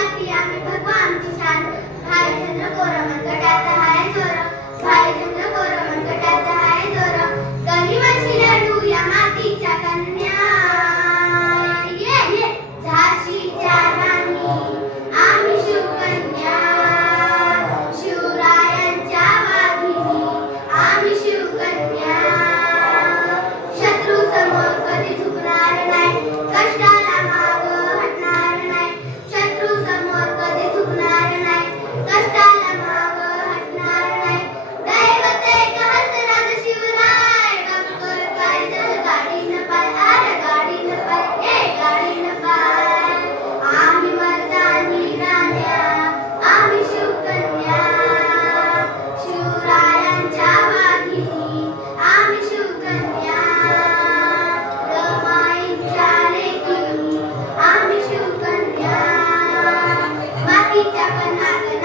નથી અમે ભગવાન દિશા Chào.